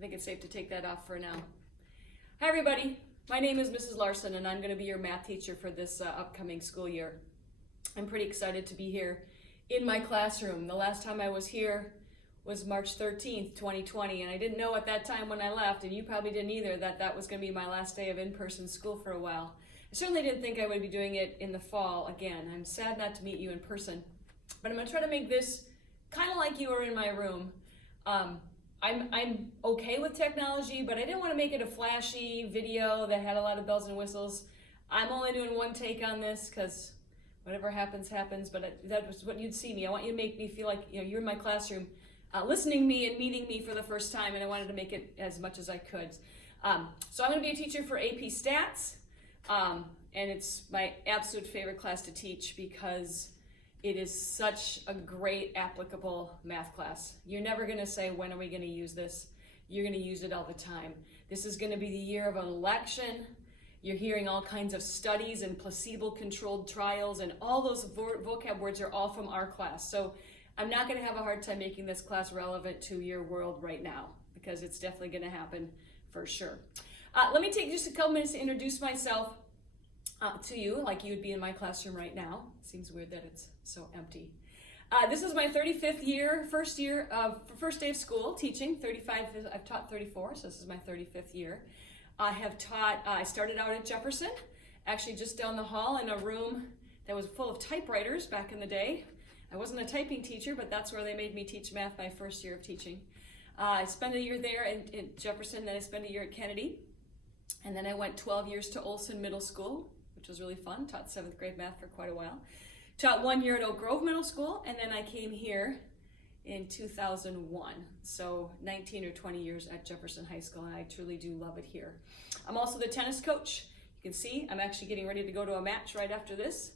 I think it's safe to take that off for now. Hi everybody, my name is Mrs. Larson and I'm going to be your math teacher for this upcoming school year. I'm pretty excited to be here in my classroom. The last time I was here was March 13th, 2020, and I didn't know at that time when I left, and you probably didn't either, that that was going to be my last day of in-person school for a while. I certainly didn't think I would be doing it in the fall again. I'm sad not to meet you in person, but I'm going to try to make this kind of like you were in my room. I'm okay with technology, but I didn't want to make it a flashy video that had a lot of bells and whistles. I'm only doing one take on this because whatever happens, happens, but that was what you'd see me. I want you to make me feel like you're in my classroom, listening to me and meeting me for the first time, and I wanted to make it as much as I could. So I'm going to be a teacher for AP Stats, and it's my absolute favorite class to teach because it is such a great applicable math class. You're never going to say, when are we going to use this? You're going to use it all the time. This is going to be the year of an election. You're hearing all kinds of studies and placebo-controlled trials, and all those vocab words are all from our class. So I'm not going to have a hard time making this class relevant to your world right now, because it's definitely going to happen for sure. Let me take just a couple minutes to introduce myself to you, like you would be in my classroom right now. Seems weird that it's so empty. This is my 35th year, first day of school teaching. 35, I've taught 34, so this is my 35th year. I started out at Jefferson, actually just down the hall in a room that was full of typewriters back in the day. I wasn't a typing teacher, but that's where they made me teach math my first year of teaching. I spent a year there in Jefferson, then I spent a year at Kennedy. And then I went 12 years to Olson Middle School, which was really fun. Taught 7th grade math for quite a while. Taught 1 year at Oak Grove Middle School, and then I came here in 2001. So 19 or 20 years at Jefferson High School, and I truly do love it here. I'm also the tennis coach. You can see I'm actually getting ready to go to a match right after this.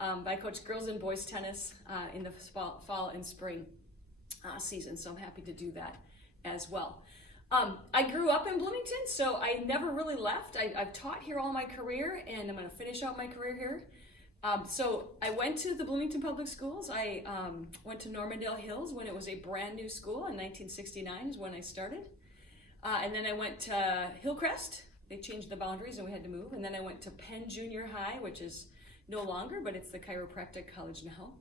I coach girls and boys tennis in the fall and spring season, so I'm happy to do that as well. I grew up in Bloomington, so I never really left. I've taught here all my career, and I'm going to finish out my career here. So I went to the Bloomington Public Schools. I went to Normandale Hills when it was a brand new school in 1969 is when I started. And then I went to Hillcrest. They changed the boundaries and we had to move. And then I went to Penn Junior High, which is no longer, but it's the chiropractic college now.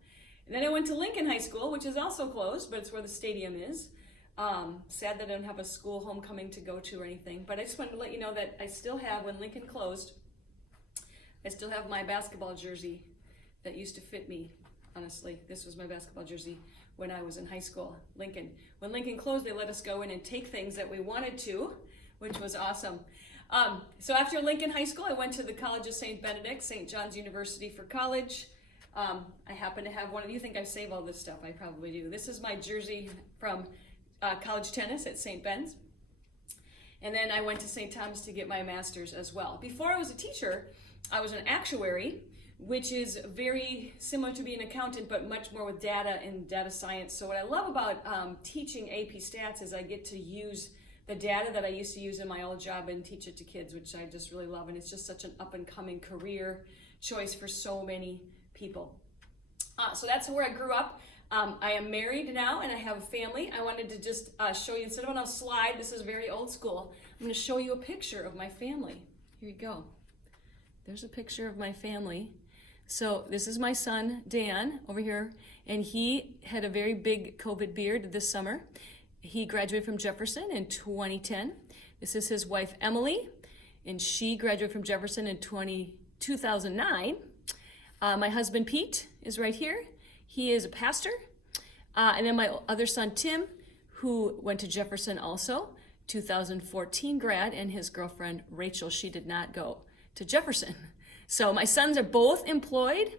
And then I went to Lincoln High School, which is also closed, but it's where the stadium is. Sad that I don't have a school homecoming to go to or anything, but I just wanted to let you know that I still have, when Lincoln closed, I still have my basketball jersey that used to fit me, honestly. This was my basketball jersey when I was in high school, Lincoln. When Lincoln closed, they let us go in and take things that we wanted to, which was awesome. So after Lincoln High School, I went to the College of St. Benedict, St. John's University for college. I happen to have one of you think I save all this stuff. I probably do. This is my jersey from college tennis at St. Ben's. And then I went to St. Thomas to get my master's as well. Before I was a teacher, I was an actuary, which is very similar to being an accountant, but much more with data and data science. So what I love about teaching AP Stats is I get to use the data that I used to use in my old job and teach it to kids, which I just really love. And it's just such an up-and-coming career choice for so many people. So that's where I grew up. I am married now and I have a family. I wanted to just show you, instead of on a slide, this is very old school, I'm going to show you a picture of my family. Here you go. There's a picture of my family. So this is my son, Dan, over here, and he had a very big COVID beard this summer. He graduated from Jefferson in 2010. This is his wife, Emily, and she graduated from Jefferson in 2009. My husband, Pete, is right here. He is a pastor. And then my other son, Tim, who went to Jefferson also, 2014 grad, and his girlfriend, Rachel, she did not go to Jefferson. So my sons are both employed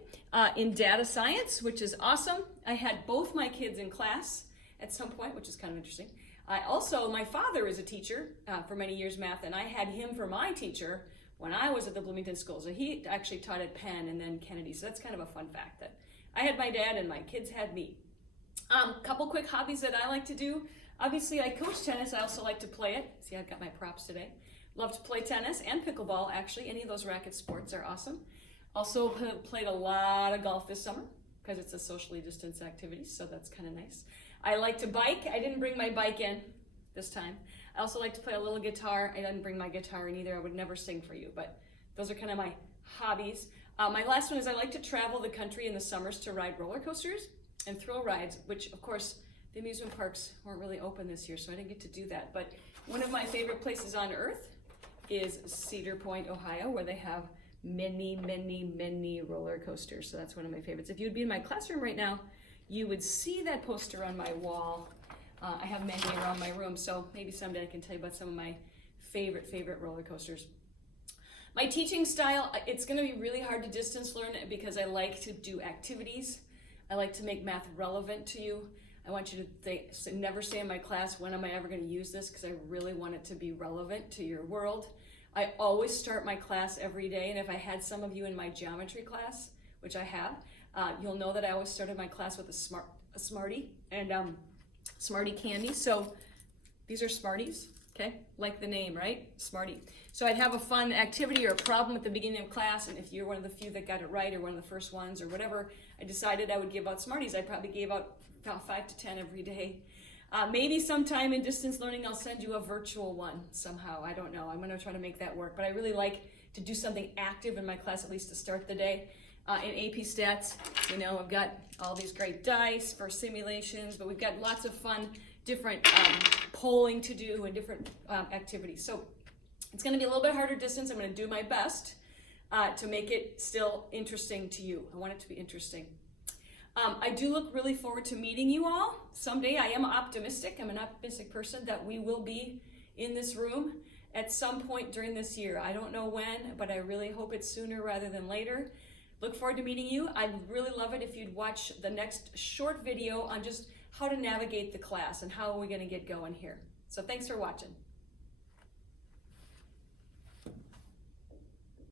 in data science, which is awesome. I had both my kids in class at some point, which is kind of interesting. My father is a teacher for many years, math, and I had him for my teacher when I was at the Bloomington School. So he actually taught at Penn and then Kennedy. So that's kind of a fun fact that I had my dad and my kids had me. Couple quick hobbies that I like to do. Obviously, I coach tennis. I also like to play it. See, I've got my props today. Love to play tennis and pickleball, actually. Any of those racket sports are awesome. Also played a lot of golf this summer because it's a socially distanced activity, so that's kind of nice. I like to bike. I didn't bring my bike in. this time. I also like to play a little guitar. I didn't bring my guitar in either. I would never sing for you, but those are kind of my hobbies. My last one is I like to travel the country in the summers to ride roller coasters and thrill rides, which of course the amusement parks weren't really open this year, so I didn't get to do that. But one of my favorite places on earth is Cedar Point, Ohio, where they have many roller coasters. So that's one of my favorites. If you'd be in my classroom right now, you would see that poster on my wall. I have many around my room, so maybe someday I can tell you about some of my favorite roller coasters. My teaching style, it's going to be really hard to distance learn because I like to do activities. I like to make math relevant to you. I want you to never say in my class, when am I ever going to use this? Because I really want it to be relevant to your world. I always start my class every day, and if I had some of you in my geometry class, which I have, you'll know that I always started my class with a Smartie and Smartie candy. So these are Smarties, okay? Like the name, right? Smartie. So I'd have a fun activity or a problem at the beginning of class, and if you're one of the few that got it right or one of the first ones or whatever, I decided I would give out Smarties. I probably gave out about 5 to 10 every day. Maybe sometime in distance learning I'll send you a virtual one somehow. I don't know. I'm going to try to make that work. But I really like to do something active in my class, at least to start the day. In AP Stats, you know, I've got all these great dice for simulations, but we've got lots of fun, different polling to do and different activities. So it's going to be a little bit harder distance. I'm going to do my best to make it still interesting to you. I want it to be interesting. I do look really forward to meeting you all someday. I am optimistic. I'm an optimistic person that we will be in this room at some point during this year. I don't know when, but I really hope it's sooner rather than later. Look forward to meeting you. I'd really love it if you'd watch the next short video on just how to navigate the class and how are we going to get going here. So thanks for watching.